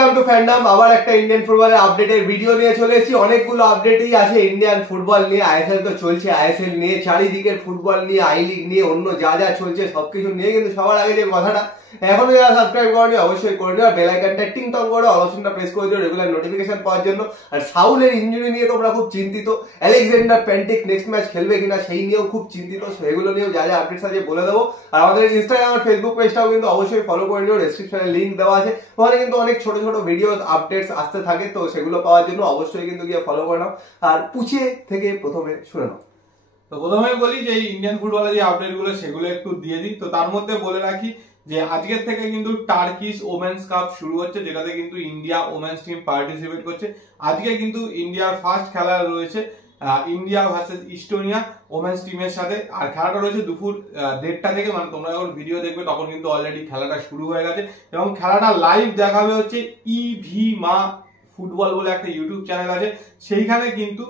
Welcome to fandom. আবার একটা Indian ফুটবলের আপডেটের ভিডিও নিয়ে চলে এসেছি। অনেকগুলো আপডেটই আছে ইন্ডিয়ান ফুটবল নিয়ে। আইএসএল তো চলছে, আইএসএল নিয়ে, চারিদিকের ফুটবল নিয়ে, আই লিগ নিয়ে, অন্য যা যা চলছে সবকিছু নিয়ে। কিন্তু সবার আগে যে কথাটা, এখনো যারা সাবস্ক্রাইব করেনি অবশ্যই করে নিও, আর বেল আইকনটা টিং টং করে অল অপশনটা প্রেস করে দিও রেগুলার নোটিফিকেশন পাওয়ার জন্য। আর সাউলের ইনজুরি নিয়ে তোমরা খুব চিন্তিত, আলেকজান্ডার প্যান্টিক নেক্সট ম্যাচ খেলবে কিনা সেই নিয়েও খুব চিন্তিত। সেগুলো নিয়েও যা যা আপডেটস আছে বলে দেবো। আর আমাদের ইনস্টাগ্রাম আর ফেসবুক পেজটাও কিন্তু অবশ্যই ফলো করে নিও, ডেসক্রিপশনে লিংক দেওয়া আছে। ওখানে কিন্তু অনেক ছোট ছোট ভিডিও আপডেটস আসতে থাকে, তো সেগুলো পাওয়ার জন্য অবশ্যই কিন্তু গিয়ে ফলো করে নাও। আর পুছে থেকে প্রথমে শুনে নাও। তো প্রথমে বলি যে ইন্ডিয়ান ফুটবলের যে আপডেট গুলো সেগুলো একটু দিয়ে দিই। তো তার মধ্যে বলে রাখি যে আজকের থেকে কিন্তু টার্কিশ ওমেন্স কাপ শুরু হচ্ছে, যেটাতে কিন্তু ইন্ডিয়া ওমেন্স টিম পার্টিসিপেট করছে। আজকে কিন্তু ইন্ডিয়ার ফার্স্ট খেলা রয়েছে ইন্ডিয়া ভার্সেস ইস্টোনিয়া ওমেন্স টিমের সাথে। আর খেলাটা রয়েছে দুপুর 1:30টা থেকে, মানে তোমরা যখন ভিডিও দেখবে তখন কিন্তু অলরেডি খেলাটা শুরু হয়ে গেছে। এবং খেলাটা লাইভ দেখাবে হচ্ছে ইভি মা ফুটবল বলে একটা ইউটিউব চ্যানেল আছে, সেইখানে কিন্তু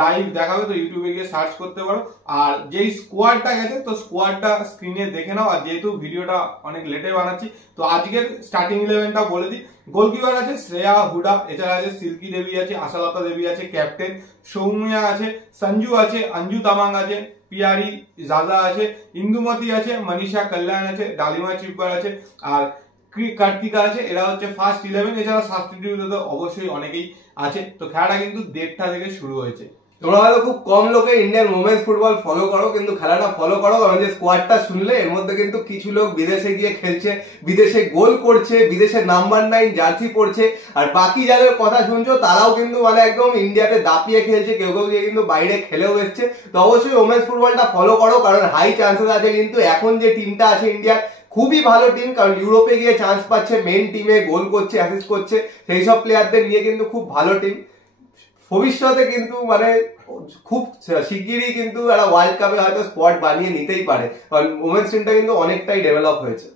লাইভ দেখাবে। তো ইউটিউবে গিয়ে সার্চ করতে পারো। আর যেই স্কোয়াডটা গেছে তো স্কোয়াডটা স্ক্রিনে দেখে নাও। আর যেহেতু ভিডিওটা অনেক লেটে বানাচ্ছি তো আজকের স্টার্টিং 11টা বলে দিই। গোলকিপার আছে শ্রেয়া হুডা, এছাড়া আছে সিল্কি দেবী আছে, আশালতা দেবী আছে, ক্যাপ্টেন সৌম্যা আছে, সঞ্জু আছে, অঞ্জু তামাং আছে, পিয়ারি জাজা আছে, ইন্দুমতি আছে, মনীষা কল্যাণ আছে, ডালিমা চিপ্পার আছে, আর কার্তিকা আছে। এরা হচ্ছে ফার্স্ট 11। এছাড়া সাবস্টিটিউট তো অবশ্যই অনেকেই আছে। তো খেলাটা কিন্তু 1:30টা থেকে শুরু হয়েছে। তোমরা হয়তো খুব কম লোকে ইন্ডিয়ান ওমেন্স ফুটবল ফলো করো, কিন্তু খেলাটা ফলো করো, কারণ যে স্কোয়াডটা শুনলে এর মধ্যে কিন্তু কিছু লোক বিদেশে গিয়ে খেলছে, বিদেশে গোল করছে, বিদেশে নাম্বার 9 জার্সি পড়ছে। আর বাকি যাদের কথা শুনছো তারাও কিন্তু মানে একদম ইন্ডিয়াতে দাপিয়ে খেলছে, কেউ কেউ গিয়ে কিন্তু বাইরে খেলেও এসছে। তো অবশ্যই ওমেন্স ফুটবলটা ফলো করো, কারণ হাই চান্সেস আছে কিন্তু এখন যে টিমটা আছে ইন্ডিয়ার খুবই ভালো টিম, কারণ ইউরোপে গিয়ে চান্স পাচ্ছে, মেন টিমে গোল করছে, অ্যাসিস্ট করছে, সেই সব প্লেয়ারদের নিয়ে কিন্তু খুব ভালো টিম। ভবিষ্যতে কিন্তু মানে খুব শিগগিরই কিন্তু একটা ওয়ার্ল্ড কাপে হয়তো স্পট বানিয়ে নিতেই পারে, কারণ ওমেন্স টিমটা কিন্তু অনেকটাই ডেভেলপ হয়েছে।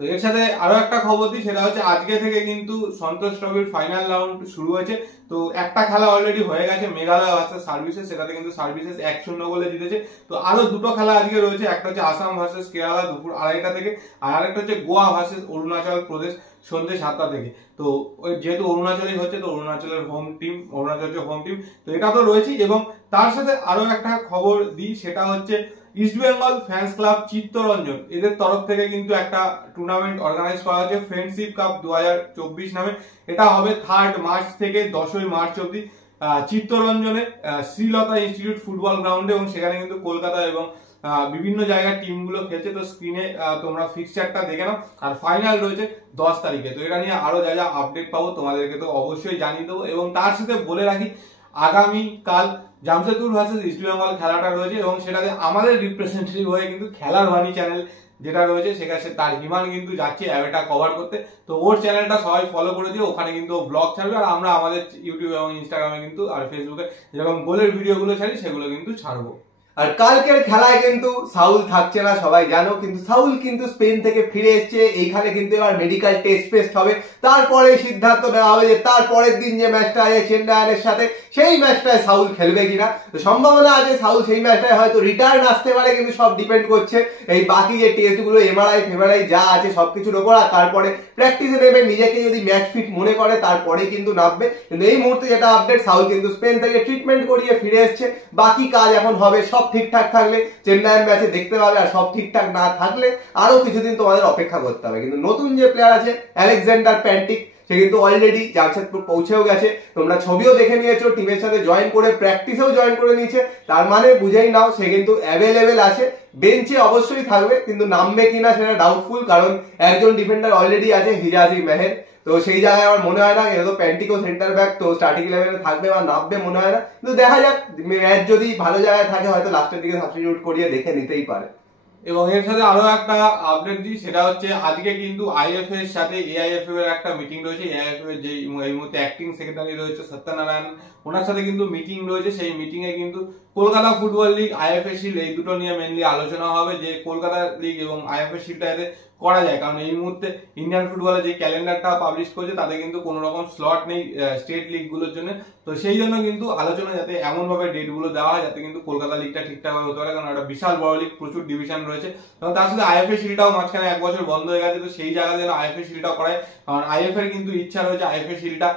তো এর সাথে আরো একটা খবর দিই, সেটা হচ্ছে আজকে থেকে কিন্তু সন্তোষ ট্রফির ফাইনাল রাউন্ড শুরু হয়েছে। তো একটা খেলা অলরেডি হয়ে গেছে, মেঘালয় ভার্সেস সার্ভিসেস, সেটাতে কিন্তু সার্ভিসেস 1-0 গোলে জিতেছে। তো আরো দুটো খেলা আজকে রয়েছে, একটা হচ্ছে আসাম ভার্সেস কেরালা দুপুর 2:30টা থেকে, আর আরেকটা হচ্ছে গোয়া ভার্সেস অরুণাচল প্রদেশ সন্ধ্যে 7টা থেকে। তো ওই যেহেতু অরুণাচলেই হচ্ছে তো অরুণাচলের home team, Arunachal home team, তো এটা তো রয়েছে। এবং তার সাথে আরো একটা খবর দিই, সেটা হচ্ছে east Bengal fans club Chittaranjan এদের তরফ থেকে কিন্তু একটা টুর্নামেন্ট অর্গানাইজ করা হচ্ছে, ফ্রেন্ডশিপ কাপ 2024 নামে। এটা হবে 3 মার্চ থেকে 10 মার্চ অব্দি চিত্তরঞ্জনে শ্রীলতা ইনস্টিটিউট ফুটবল গ্রাউন্ডে। এবং সেখানে কিন্তু কলকাতা এবং বিভিন্ন জায়গার টিমগুলো খেলছে। তো স্ক্রিনে তোমরা ফিক্সচারটা দেখে নাও। আর ফাইনাল রয়েছে 10 তারিখে। তো এটা নিয়ে আরো যা যা আপডেট পাবো তোমাদেরকে তো অবশ্যই জানিয়ে দেবো। এবং তার সাথে বলে রাখি আগামী কাল জামশেদপুর ভার্সেস ইস্ট বেঙ্গল খেলাটা রয়েছে, এবং সেটাতে আমাদের রিপ্রেজেন্টেটিভ হয়ে কিন্তু খেলার বাণী চ্যানেল যেটা রয়েছে সেখানে তার হিমান কিন্তু যাচ্ছে এটা কভার করতে। তো ওর চ্যানেলটা সবাই ফলো করে দিও, ওখানে কিন্তু ব্লগ ছাড়বে। আর আমরা আমাদের ইউটিউব এবং ইনস্টাগ্রামে কিন্তু আর ফেসবুকে যেরকম গোলের ভিডিওগুলো ছাড়ি সেগুলো কিন্তু ছাড়বো। আর কালকের খেলায় কিন্তু সাউল থাকছে না সবাই জানো, কিন্তু সাউল কিন্তু স্পেন থেকে ফিরে এসছে। এইখানে কিন্তু এবার মেডিকেল টেস্ট ফেস্ট হবে, তারপরে সিদ্ধান্ত নেওয়া হবে যে তারপরের দিন যে ম্যাচটা আছে চেন্নাইয়ের সাথে সেই ম্যাচটায় সাউল খেলবে কিনা। তো সম্ভাবনা আছে সাউল সেই ম্যাচটায় হয়তো রিটার্ন আসতে পারে, কিন্তু সব ডিপেন্ড করছে এই বাকি যে টেস্টগুলো এমআরআই ফেমারআই যা আছে সবকিছুর ওপর। আর তারপরে প্র্যাকটিসে নেবে, নিজেকে যদি ম্যাচ ফিট মনে করে তারপরে কিন্তু নামবে। কিন্তু এই মুহূর্তে যেটা আপডেট, সাউল কিন্তু স্পেন থেকে ট্রিটমেন্ট করিয়ে ফিরে এসছে। বাকি কাজ এখন হবে, সব ঠিকঠাক থাকলে চেন্নাইয়ের ম্যাচে দেখতে পাবে, আর সব ঠিকঠাক না থাকলে আরো কিছুদিন তোমাদের অপেক্ষা করতে হবে। কিন্তু নতুন যে প্লেয়ার আছে আলেকজান্ডার প্যান্টিক, সে কিন্তু অলরেডি জামশেদপুর পৌঁছেও গেছে। তোমরা ছবিও দেখে নিয়েছো, টিমের সাথে জয়েন করে প্র্যাকটিসেও জয়েন করে নিয়েছে। তার মানে বুঝেই নাও সে কিন্তু অ্যাভেলেবেল আছে, বেঞ্চে অবশ্যই থাকবে, কিন্তু নামবে কিনা সেটা ডাউটফুল, কারণ একজন ডিফেন্ডার অলরেডি আছে হিজাজি মেহের। তো সেই জায়গায় আমার মনে হয় না এত প্যান্টিকো সেন্টার ব্যাক তো স্টার্টিং 11-এ থাকবে বা নামবে মনে হয় না। কিন্তু দেখা যাক, ম্যাচ যদি ভালো জায়গায় থাকে হয়তো লাস্টের দিকে সাবস্টিটিউট করিয়ে দেখে নিতেই পারে। এবং এর সাথে আরো একটা আপডেট দিই, সেটা হচ্ছে আজকে কিন্তু আইএফএ এর সাথে এআইএফএ এর একটা মিটিং রয়েছে। এআইএফএ এর যে এই মুহূর্তে অ্যাক্টিং সেক্রেটারি রয়েছে সত্যনারায়ণ, ওনার সাথে কিন্তু মিটিং রয়েছে। সেই মিটিং এ কিন্তু Kolkata football league, IFA shield এই দুটো নিয়ে মেনলি আলোচনা হবে, যে কলকাতা লিগ এবং আইএফএ শিল্ডটা এতে করা যায়। কারণ এই মুহূর্তে ইন্ডিয়ান ফুটবলের যে ক্যালেন্ডারটা পাবলিশ করছে তাতে কিন্তু কোনো রকম স্লট নেই স্টেট লিগ গুলোর জন্য। তো সেই জন্য কিন্তু আলোচনা যাতে এমন ভাবে ডেট গুলো দেওয়া হয় যাতে কিন্তু কলকাতা লিগটা ঠিকঠাক ভাবে হতে পারে, কারণ একটা বিশাল বড় লিগ, প্রচুর ডিভিশন রয়েছে। এবং তার সাথে আইএফএ শিল্ডটাও মাঝখানে 1 বছর বন্ধ হয়ে গেছে, তো সেই জায়গায় যেন আইএফএ শিল্ডটাও করায়। কারণ আইএফএ এর কিন্তু ইচ্ছা রয়েছে আইএফএ শিল্ডটা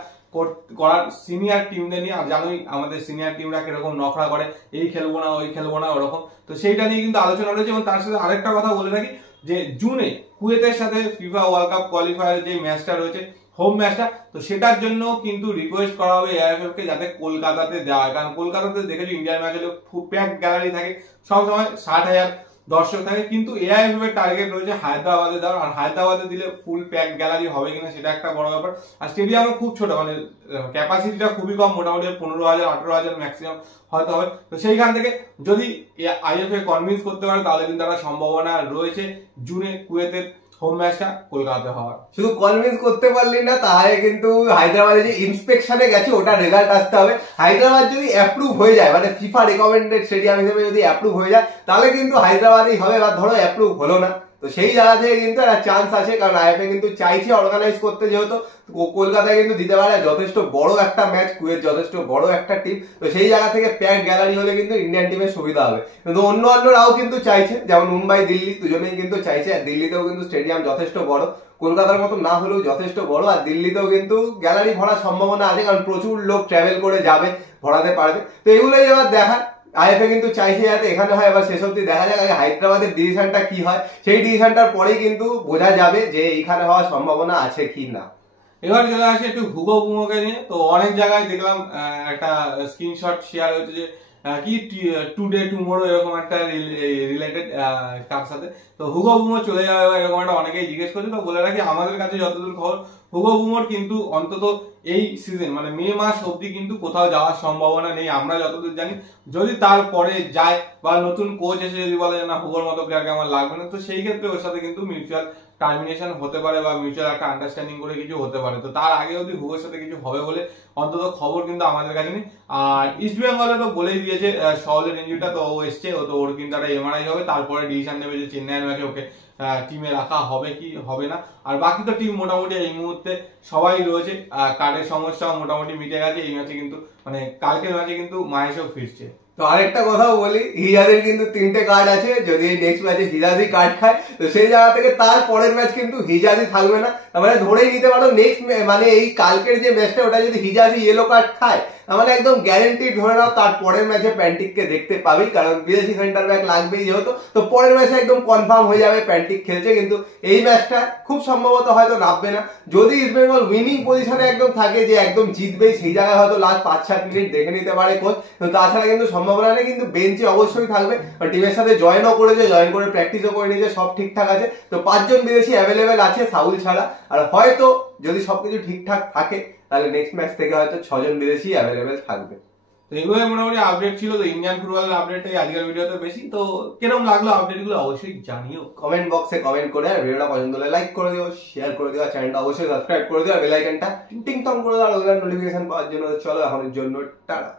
করার সিনিয়র টিমদের নিয়ে। আর জানোই আমাদের সিনিয়র টিমরা কিরকম নখরা করে, এই খেলবো না ওই খেলবো না ওরকম। তো সেইটা নিয়ে কিন্তু আলোচনা রয়েছে। এবং তার সাথে আরেকটা কথা বলে রাখি যে জুনে কুয়েতের সাথে ফিফা ওয়ার্ল্ড কাপ কোয়ালিফায়ারের যে ম্যাচটা রয়েছে, হোম ম্যাচটা, তো সেটার জন্য কিন্তু রিকোয়েস্ট করা হবে এআইএফএফ কে যাতে কলকাতাতে দেওয়া হয়। কারণ কলকাতাতে দেখেছি ইন্ডিয়ান ম্যাচ হলে প্যাক গ্যালারি থাকে, সবসময় 60,000 দর্শক থাকে, কিন্তু এআইএফএফ এর টার্গেট রয়েছে হায়দ্রাবাদে দেওয়ার। আর হায়দ্রাবাদে দিলে ফুল প্যাক গ্যালারি হবে কিনা সেটা একটা বড় ব্যাপার। আর স্টেডিয়ামও খুব ছোট, মানে ক্যাপাসিটিটা খুবই কম, মোটামুটি 15,000 18,000 ম্যাক্সিমাম হয়তো হবে। তো সেইখান থেকে যদি আইএফএ কনভিন্স করতে পারে তাহলে কিন্তু একটা সম্ভাবনা রয়েছে জুনে কুয়েতের হোম ম্যাচটা কলকাতাতে হওয়ার। শুধু কনভিন্স করতে পারলি না, তাহলে কিন্তু হায়দ্রাবাদে যে ইন্সপেকশনে গেছে ওটা রেজাল্ট আসতে হবে। হায়দ্রাবাদ যদি অ্যাপ্রুভ হয়ে যায়, মানে ফিফা রেকমেন্ডেড স্টেডিয়াম হিসেবে যদি অ্যাপ্রুভ হয়ে যায়, তাহলে কিন্তু হায়দ্রাবাদই হবে। বা ধরো অ্যাপ্রুভ হলো না, তো সেই জায়গা থেকে কিন্তু একটা চান্স আছে, কারণ আইএফএ কিন্তু চাইছে অর্গানাইজ করতে, যেহেতু কলকাতায় কিন্তু দিতে পারে যথেষ্ট বড় একটা ম্যাচ, কুয়েত যথেষ্ট বড় একটা টিম। তো সেই জায়গা থেকে প্যাক গ্যালারি হলে কিন্তু ইন্ডিয়ান টিমের সুবিধা হবে। কিন্তু অন্যরাও কিন্তু চাইছে, যেমন মুম্বাই দিল্লি দুজনেই কিন্তু চাইছে। আর দিল্লিতেও কিন্তু স্টেডিয়াম যথেষ্ট বড়, কলকাতার মতো না হলেও যথেষ্ট বড়। আর দিল্লিতেও কিন্তু গ্যালারি ভরার সম্ভাবনা আছে, কারণ প্রচুর লোক ট্রাভেল করে যাবে, ভরাতে পারবে। তো এগুলোই এবার দেখার আইএফএ কিন্তু চাইছে যাতে এখানে হয়। এবার শেষ অব্দি দেখা যাক আগে হায়দ্রাবাদের ডিসিশনটা কি হয়, সেই ডিসিশনটার পরেই কিন্তু বোঝা যাবে যে এইখানে হওয়ার সম্ভাবনা আছে কি না। এবার চলে আসে একটু হুগো বুমোকে নিয়ে। তো অনেক জায়গায় দেখলাম একটা স্ক্রিনশট শেয়ার হয়েছে যে কি টুডে টুমোরো এরকম একটা রিলেটেড কার সাথে। তো হুগো বুমো চলে যাবে এরকম একটা অনেকেই জিজ্ঞেস করছে। তো বলে রাখি আমাদের কাছে যতদূর খবর, হুগো বুমোর কিন্তু অন্তত এই সিজন মানে মে মাস অব্দি কিন্তু কোথাও যাওয়ার সম্ভাবনা নেই আমরা যতদূর জানি। যদি তারপরে যায় বা নতুন কোচ এসে যদি বলে না হুগোর মতো প্লেয়ারকে আমার লাগবে না, তো সেই ক্ষেত্রে ওর সাথে কিন্তু মিউচুয়াল টার্মিনেশন হতে পারে বা মিউচুয়াল একটা আন্ডারস্ট্যান্ডিং করে কিছু হতে পারে। তো তার আগে যদি হুগোর সাথে কিছু হবে বলে অন্তত খবর কিন্তু আমাদের কাছে নেই। আর ইস্ট বেঙ্গলে তো বলেই দিয়েছে সহলের ইঞ্জুরিটা তো ও এসছে, ও তো ওর কিন্তু একটা এমআরআই হবে, তারপরে ডিসিশন নেবে যে চেন্নাইয়ের ম্যাচে ওকে টিমে রাখা হবে কি হবে না। আর বাকি তো টিম মোটামুটি এই মুহূর্তে সবাই রয়েছে, কার্ডের সমস্যাও মোটামুটি মিটে গেছে। এই ম্যাচে কিন্তু মানে কালকের ম্যাচে কিন্তু মাহেশও ফিরছে। তো আরেকটা কথাও বলি, হিজাজের কিন্তু 3টে কার্ড আছে। যদি নেক্সট ম্যাচে হিজাজি কার্ড খায়, তো সেই জায়গা থেকে তার পরের ম্যাচ কিন্তু হিজাজি থাকবে না। তার মানে ধরেই নিতে পারো নেক্সট মানে এই কালকের যে ম্যাচটা ওটা যদি হিজাজি ইয়েলো কার্ড খায়, মানে একদম গ্যারেন্টি ধরে নাও তার পরের ম্যাচে প্যান্টিককে দেখতে পাবি, কারণ বিদেশি সেন্টার ব্যাক লাগবেই যেহেতু। তো পরের ম্যাচে একদম কনফার্ম হয়ে যাবে প্যান্টিক খেলছে। কিন্তু এই ম্যাচটা খুব সম্ভবত হয়তো নামবে না। যদি ইস্ট বেঙ্গল উইনিং পজিশনে একদম থাকে যে একদম জিতবেই, সেই জায়গায় হয়তো লাস্ট 5-7 মিনিট দেখে নিতে পারে কোচ। তাছাড়া কিন্তু সম্ভাবনা নেই। কিন্তু বেঞ্চে অবশ্যই থাকবে, টিমের সাথে জয়েনও করেছে, জয়েন করে প্র্যাকটিসও করে নিয়েছে, সব ঠিকঠাক আছে। তো 5 জন বিদেশি অ্যাভেলেবেল আছে সাউল ছাড়া। আর হয়তো যদি সবকিছু ঠিকঠাক থাকে তাহলে নেক্সট ম্যাচ থেকে হয়তো 6 জন বিদেশি অ্যাভেলেবেল থাকবে। তো এগুলোই মোটামুটি আপডেট ছিল। তো ইন্ডিয়ান ফুটবলের আপডেটটাই আজকের ভিডিওতে বেশি। তো কিরকম লাগলো আপডেটগুলো অবশ্যই জানিও, কমেন্ট বক্সে কমেন্ট করে। আর ভিডিওটা পছন্দ হলে লাইক করে দিও, শেয়ার করে দিও, চ্যানেলটা অবশ্যই সাবস্ক্রাইব করে দিও, আর বেল আইকনটা টিং টং করে দাও নোটিফিকেশন পাওয়ার জন্য। চলো এখনের জন্য টাটা।